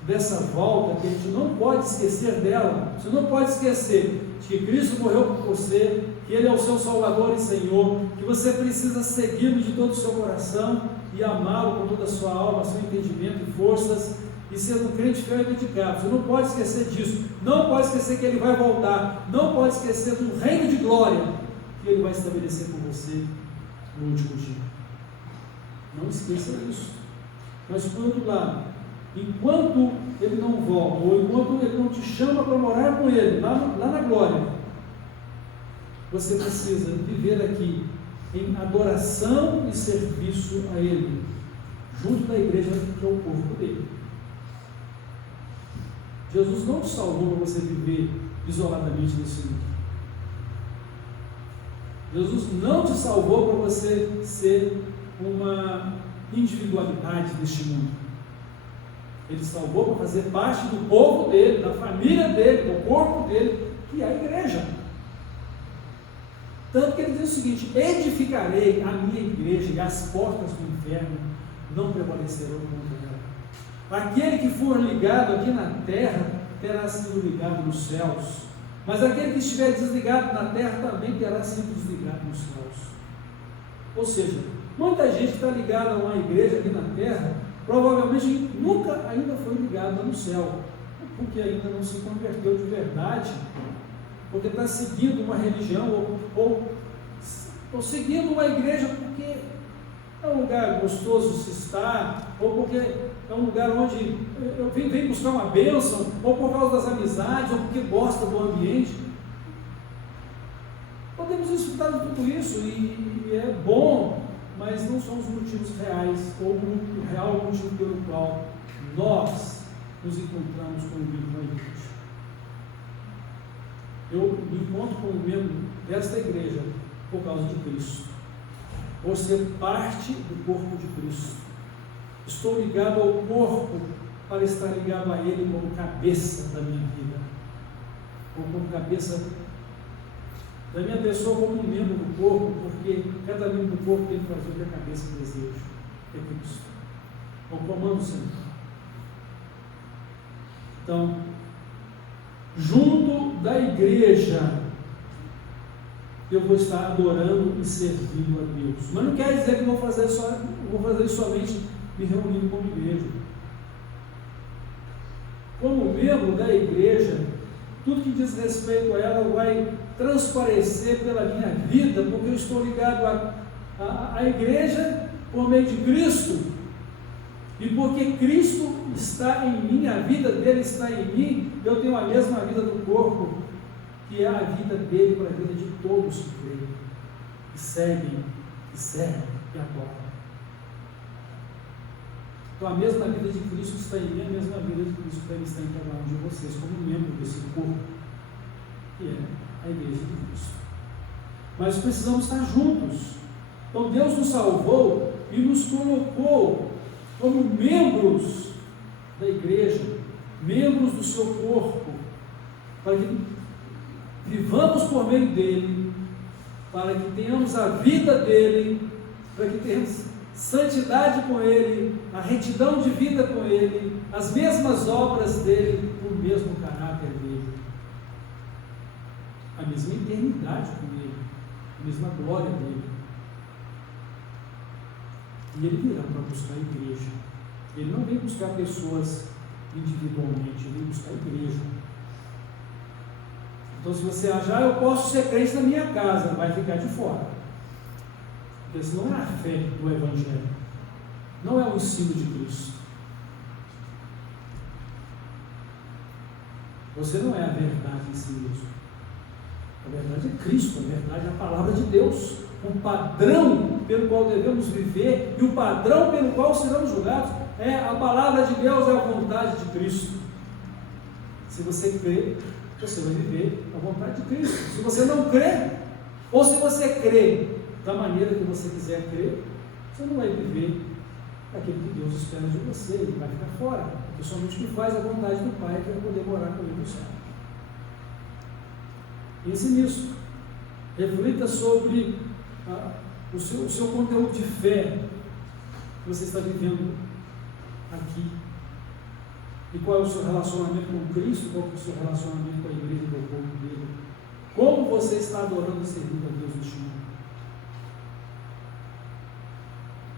dessa volta, que a gente não pode esquecer dela. Você não pode esquecer de que Cristo morreu por você, que Ele é o seu Salvador e Senhor, que você precisa segui-lo de todo o seu coração e amá-lo com toda a sua alma, seu entendimento e forças, e ser um crente fiel e dedicado. Você não pode esquecer disso. Não pode esquecer que Ele vai voltar. Não pode esquecer do reino de glória que Ele vai estabelecer com você no último dia. Não esqueça isso. Mas por outro lado, enquanto Ele não volta, ou enquanto Ele não te chama para morar com Ele, lá na glória, você precisa viver aqui em adoração e serviço a Ele, junto da igreja que é o corpo dele. Jesus não te salvou para você viver isoladamente nesse mundo. Jesus não te salvou para você ser uma individualidade deste mundo. Ele salvou para fazer parte do povo dele, da família dele, do corpo dele, que é a igreja. Tanto que ele diz o seguinte: edificarei a minha igreja e as portas do inferno não prevalecerão contra ela. Aquele que for ligado aqui na terra terá sido ligado nos céus. Mas aquele que estiver desligado na terra também terá sido desligado nos céus. Ou seja, muita gente que está ligada a uma igreja aqui na terra, provavelmente nunca ainda foi ligada no céu, porque ainda não se converteu de verdade, porque está seguindo uma religião ou seguindo uma igreja porque é um lugar gostoso de se estar, ou porque é um lugar onde eu venho buscar uma bênção, ou por causa das amizades, ou porque gosta do ambiente. Podemos desfrutar de tudo isso e é bom, mas não são os motivos reais, ou o real motivo pelo qual nós nos encontramos como membro da igreja. Eu me encontro como membro desta igreja por causa de Cristo, por ser parte do corpo de Cristo. Estou ligado ao corpo para estar ligado a Ele como cabeça da minha vida, ou como cabeça da minha pessoa, como um membro do corpo, porque cada membro do corpo tem que fazer o que a cabeça deseja, é Cristo, é o comando central. Então, junto da igreja, eu vou estar adorando e servindo a Deus. Mas não quer dizer que vou fazer isso somente me reunindo como igreja. Como membro da igreja, tudo que diz respeito a ela vai transparecer pela minha vida, porque eu estou ligado à igreja por meio de Cristo, e porque Cristo está em mim, a vida dele está em mim, eu tenho a mesma vida do corpo, que é a vida dele para a vida de todos que creem, que seguem, que servem, que adoram. Então a mesma vida de Cristo está em mim, a mesma vida de Cristo deve estar em cada um de vocês, como membro desse corpo, que é a igreja de Cristo. Mas precisamos estar juntos. Então Deus nos salvou e nos colocou como membros da igreja, membros do seu corpo, para que vivamos por meio dele, para que tenhamos a vida dele, para que tenhamos santidade com ele, a retidão de vida com ele, as mesmas obras dele, o mesmo caráter dele, a mesma eternidade com ele, a mesma glória dele. E ele virá para buscar a igreja. Ele não vem buscar pessoas individualmente, ele vem buscar a igreja. Então, se você achar, eu posso ser crente na minha casa, vai ficar de fora. Porque isso não é a fé do Evangelho, não é o ensino de Cristo. Você não é a verdade em si mesmo. A verdade é Cristo, a verdade é a palavra de Deus, o padrão pelo qual devemos viver e o padrão pelo qual seremos julgados. É a palavra de Deus, é a vontade de Cristo. Se você crê, você vai viver a vontade de Cristo. Se você não crê, ou se você crê da maneira que você quiser crer, você não vai viver aquilo que Deus espera de você, ele vai ficar fora, porque somente quem faz a vontade do Pai que vai poder morar com ele no céu. Pense nisso, reflita sobre o seu conteúdo de fé que você está vivendo aqui, e qual é o seu relacionamento com Cristo, qual é o seu relacionamento com a igreja do povo dele, como você está adorando e servindo a Deus neste mundo.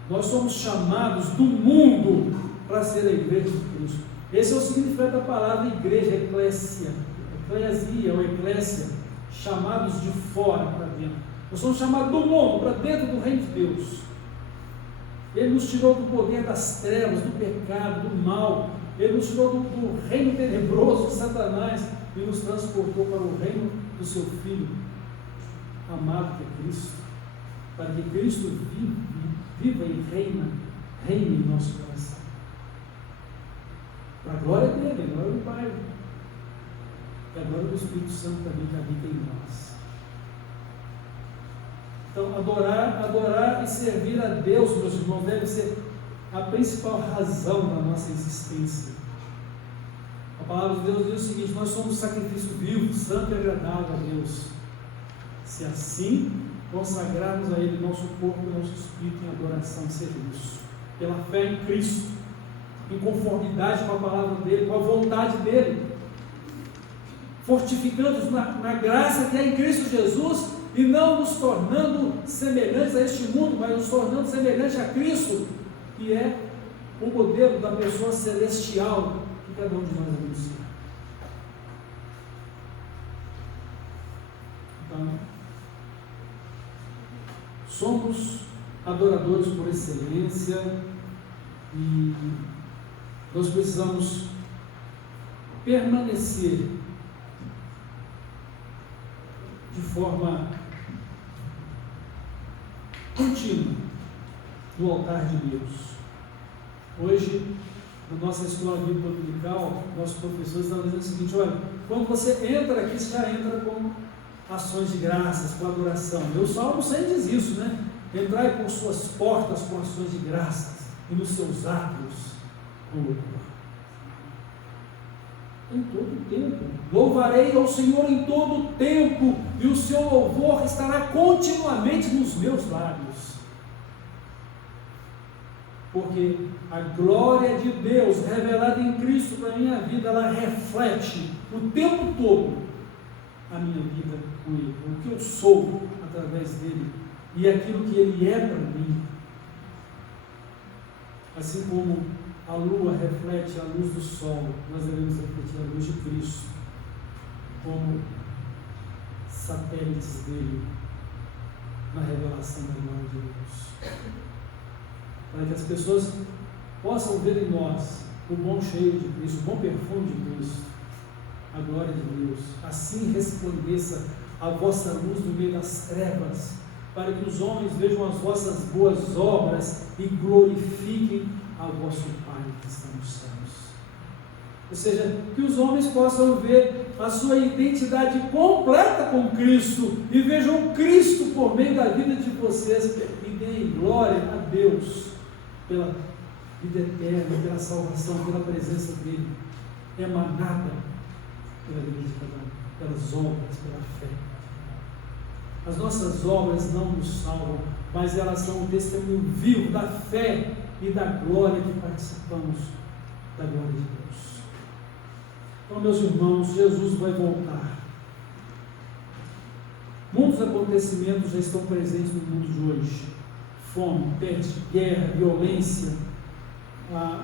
Nós somos chamados do mundo para ser a igreja de Cristo. Esse é o significado da palavra igreja, eclésia ou eclésia, chamados de fora para dentro. Nós somos chamados do mundo para dentro do reino de Deus. Ele nos tirou do poder das trevas, do pecado, do mal. Ele nos tirou do reino tenebroso de Satanás e nos transportou para o reino do seu Filho amado, que é Cristo, para que Cristo viva e reine em nosso coração. Para a glória dele, a glória do Pai, e a glória do Espírito Santo também que habita em nós. Então, adorar e servir a Deus, meus irmãos, deve ser a principal razão da nossa existência. A palavra de Deus diz o seguinte: nós somos sacrifício vivo, santo e agradável a Deus. Se assim consagrarmos a Ele nosso corpo e nosso espírito em adoração e serviço, pela fé em Cristo, em conformidade com a palavra dEle, com a vontade dEle, fortificando-nos na graça que é em Cristo Jesus, e não nos tornando semelhantes a este mundo, mas nos tornando semelhantes a Cristo, que é o modelo da pessoa celestial que cada um de nós devemos ser. Então, somos adoradores por excelência e nós precisamos permanecer de forma contínua no altar de Deus. Hoje, na nossa escola bíblica dominical, nossos professores estavam dizendo o seguinte: olha, quando você entra aqui, você já entra com ações de graças, com adoração. E o Salmo 100 diz isso, né? Entrai por suas portas com ações de graças e nos seus átrios com louvor. Em todo o tempo. Louvarei ao Senhor em todo o tempo, e o seu louvor estará continuamente nos meus lábios. Porque a glória de Deus revelada em Cristo para a minha vida, ela reflete o tempo todo a minha vida com Ele, o que eu sou através dEle e aquilo que Ele é para mim. Assim como a lua reflete a luz do sol, nós devemos refletir a luz de Cristo como satélites dele na revelação da glória de Deus, para que as pessoas possam ver em nós o bom cheiro de Cristo, o bom perfume de Cristo, a glória de Deus. Assim resplandeça a vossa luz no meio das trevas, para que os homens vejam as vossas boas obras e glorifiquem ao vosso Pai que está nos céus. Ou seja, que os homens possam ver a sua identidade completa com Cristo e vejam Cristo por meio da vida de vocês e deem glória a Deus pela vida eterna, pela salvação, pela presença dEle, emanada pela vida de cada um, pelas obras, pela fé. As nossas obras não nos salvam, mas elas são um testemunho vivo da fé e da glória que participamos da glória de Deus. Então, meus irmãos, Jesus vai voltar. Muitos acontecimentos já estão presentes no mundo de hoje: fome, peste, guerra, violência,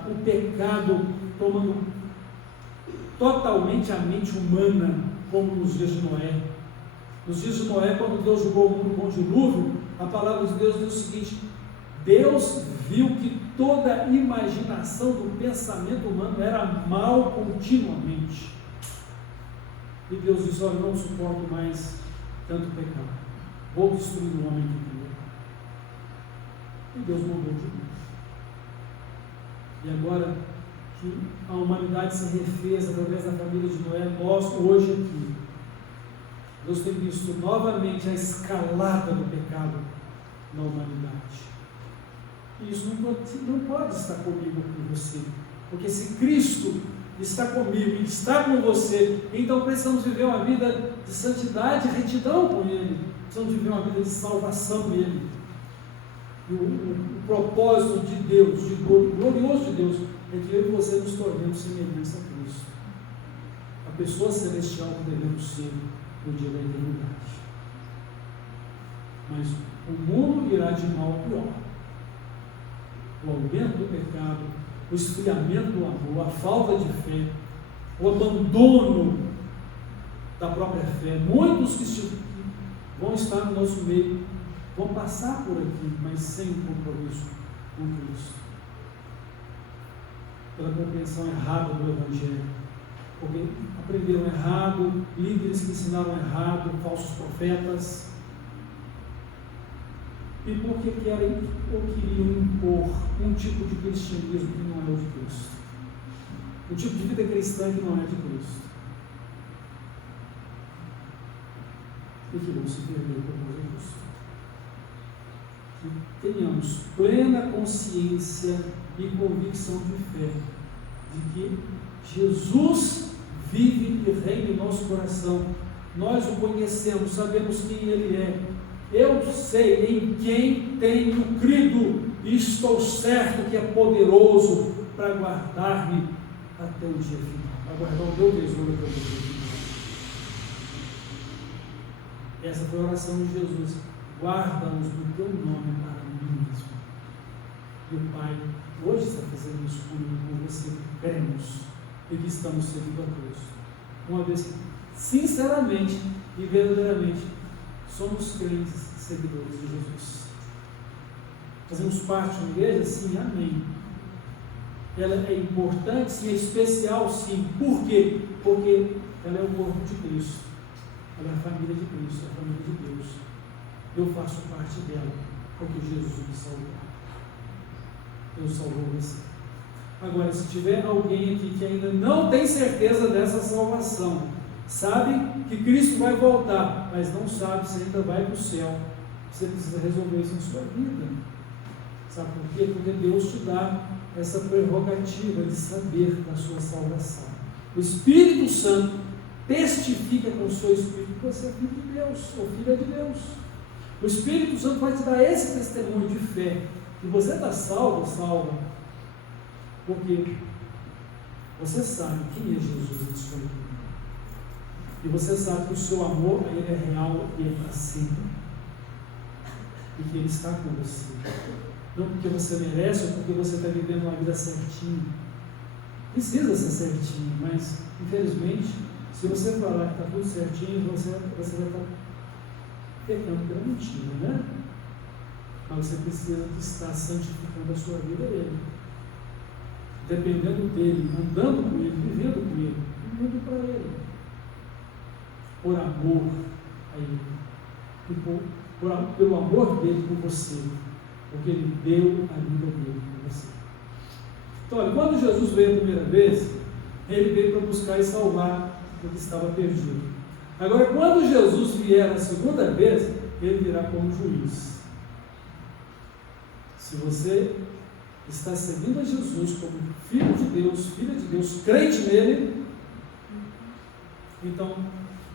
o pecado tomando totalmente a mente humana, como nos dias de Noé. Nos dias de Noé, quando Deus julgou o mundo com o dilúvio, a palavra de Deus diz o seguinte: Deus viu que toda a imaginação do pensamento humano era mal continuamente. E Deus disse: olha, não suporto mais tanto pecado, vou destruir o homem que criou. E Deus mudou de novo. E agora que a humanidade se refez através da família de Noé, nós hoje aqui, Deus tem visto novamente a escalada do pecado na humanidade. E isso não pode estar comigo com você, porque se Cristo está comigo e está com você, então precisamos viver uma vida de santidade e retidão com Ele, precisamos viver uma vida de salvação nele. O propósito de Deus, glorioso de Deus, é que eu e você nos tornemos semelhantes a Cristo, a pessoa celestial que devemos ser no dia da eternidade. Mas o mundo irá de mal a pior. O aumento do pecado, o esfriamento do amor, a falta de fé, o abandono da própria fé. Muitos que vão estar no nosso meio vão passar por aqui, mas sem compromisso com Cristo, pela compreensão errada do Evangelho, porque aprenderam errado, líderes que ensinaram errado, falsos profetas, e porque querem ou queriam impor um tipo de cristianismo que não é o de Cristo, um tipo de vida cristã que não é de Cristo, e que vão se perder por causa disso. Que tenhamos plena consciência e convicção de fé de que Jesus vive e reina em nosso coração. Nós o conhecemos, sabemos quem Ele é. Eu sei em quem tenho crido e estou certo que é poderoso para guardar-me até o dia final, para guardar o meu tesouro até o dia final. Essa foi a oração de Jesus: guarda-nos do teu nome para mim mesmo. E o Pai hoje está fazendo isso comigo, com você, que cremos e que estamos seguindo a Cristo, uma vez que sinceramente e verdadeiramente somos crentes e seguidores de Jesus. Fazemos parte de uma igreja? Sim, amém. Ela é importante, sim, é especial, sim. Por quê? Porque ela é o corpo de Cristo, ela é a família de Cristo, a família de Deus. Eu faço parte dela, porque Jesus me salvou. Deus salvou você. Agora, se tiver alguém aqui que ainda não tem certeza dessa salvação, sabe que Cristo vai voltar, mas não sabe se ainda vai para o céu, você precisa resolver isso na sua vida. Sabe por quê? Porque Deus te dá essa prerrogativa de saber da sua salvação. O Espírito Santo testifica com o seu Espírito que você é filho de Deus, ou filha de Deus. O Espírito Santo vai te dar esse testemunho de fé, que você está salvo, salva, porque você sabe quem é Jesus na sua vida. E você sabe que o seu amor a Ele é real e é para sempre. E que Ele está com você. Não porque você merece ou porque você está vivendo uma vida certinha. Precisa ser certinho, mas infelizmente, se você falar que está tudo certinho, você vai estar pecando pela mentira, né? Mas você precisa de estar santificando a sua vida a Ele, dependendo dEle, andando com Ele, vivendo com Ele, vivendo para Ele, por amor a Ele, e pelo amor dEle por você, porque Ele deu a vida dEle por você. Então, olha, quando Jesus veio a primeira vez, Ele veio para buscar e salvar o que estava perdido. Agora, quando Jesus vier a segunda vez, Ele virá como juiz. Se você está seguindo a Jesus como filho de Deus, filha de Deus, crente nele, então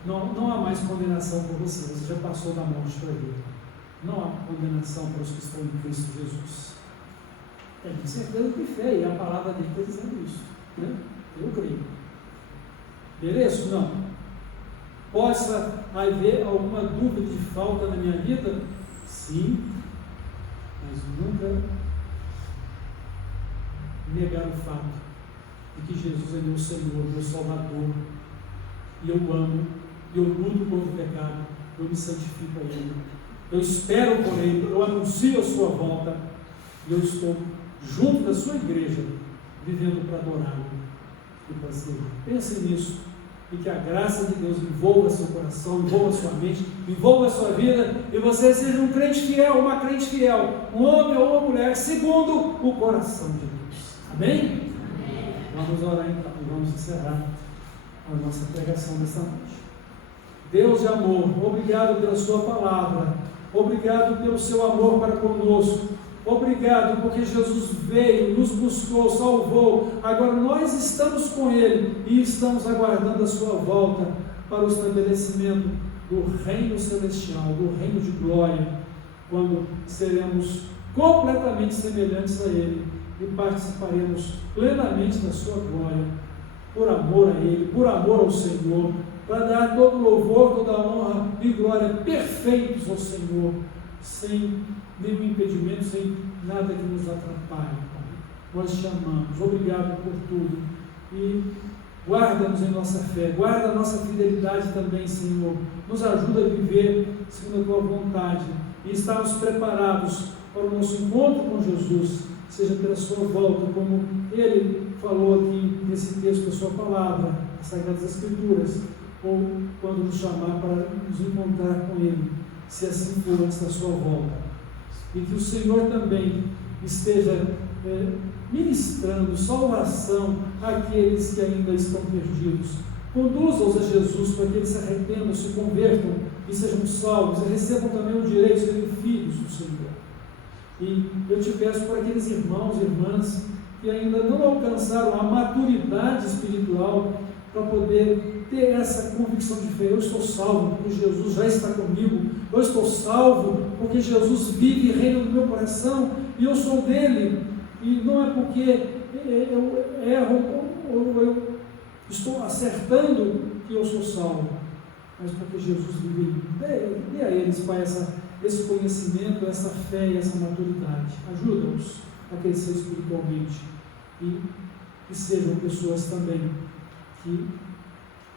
não há mais condenação por você. Você já passou da morte para a vida. Não há condenação para os que estão em Cristo Jesus. Tem certeza de fé, e a palavra dele está dizendo isso, né? Eu creio. Mereço? Não. Possa haver alguma dúvida de falta na minha vida? Sim, mas nunca negar o fato de que Jesus é meu Senhor, meu Salvador, e eu amo, e eu luto contra o pecado, eu me santifico a Ele, eu espero por Ele, eu anuncio a sua volta, e eu estou junto da sua igreja, vivendo para adorá-lo e para servir. Pense nisso, e que a graça de Deus envolva seu coração, envolva sua mente, envolva sua vida, e você seja um crente fiel, uma crente fiel, um homem ou uma mulher, segundo o coração de Deus. Amém? Vamos orar então, e vamos encerrar a nossa pregação desta noite. Deus de amor, obrigado pela sua palavra, obrigado pelo seu amor para conosco, obrigado porque Jesus veio, nos buscou, salvou, agora nós estamos com Ele e estamos aguardando a sua volta para o estabelecimento do reino celestial, do reino de glória, quando seremos completamente semelhantes a Ele e participaremos plenamente da sua glória, por amor a Ele, por amor ao Senhor, para dar todo louvor, toda honra e glória perfeitos ao Senhor, sem nenhum impedimento, sem nada que nos atrapalhe, Pai. Nós te amamos, obrigado por tudo, e guarda-nos em nossa fé, guarda a nossa fidelidade também, Senhor, nos ajuda a viver segundo a tua vontade, e estarmos preparados para o nosso encontro com Jesus, seja pela sua volta, como Ele falou aqui nesse texto da sua palavra, as Sagradas Escrituras, ou quando nos chamar para nos encontrar com Ele, se assim for antes da sua volta. E que o Senhor também esteja ministrando salvação àqueles que ainda estão perdidos. Conduza-os a Jesus para que eles se arrependam, se convertam e sejam salvos, e recebam também o direito de serem filhos do Senhor. E eu te peço por aqueles irmãos e irmãs que ainda não alcançaram a maturidade espiritual para poder ter essa convicção de fé. Eu estou salvo porque Jesus já está comigo. Eu estou salvo porque Jesus vive e reina no meu coração e eu sou dele. E não é porque eu erro ou eu estou acertando que eu sou salvo, mas porque Jesus vive em mim. Dê a eles, Pai, esse conhecimento, essa fé e essa maturidade. Ajuda-os a crescer espiritualmente e que sejam pessoas também que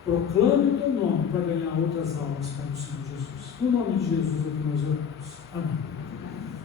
proclamem o teu nome para ganhar outras almas para o Senhor Jesus. No nome de Jesus, eu